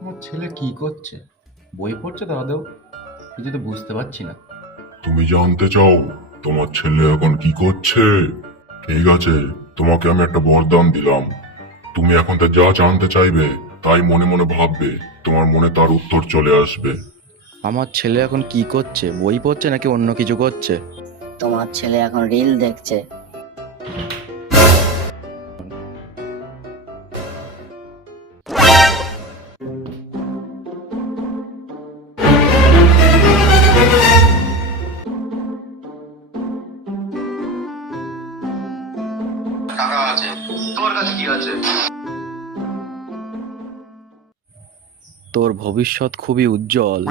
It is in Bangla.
আমার ছেলে কি করছে? বই পড়ছে তো আদৌ? কিছু তো বুঝতে পারছি না। তুমি জানতে চাও তোমার ছেলে এখন কি করছে? ঠিক আছে, তোমাকে আমি একটা বরদান দিলাম। তুমি এখন তা যা জানতে চাইবে তাই মনে মনে ভাববে, তোমার মনে তার উত্তর চলে আসবে। আমার ছেলে এখন কি করছে? বই পড়ছে নাকি অন্য কিছু করছে? তোমার ছেলে এখন রিল দেখছে। টাকা আছে, তোর কাছে কি আছে? তোর ভবিষ্যৎ খুবই উজ্জ্বল।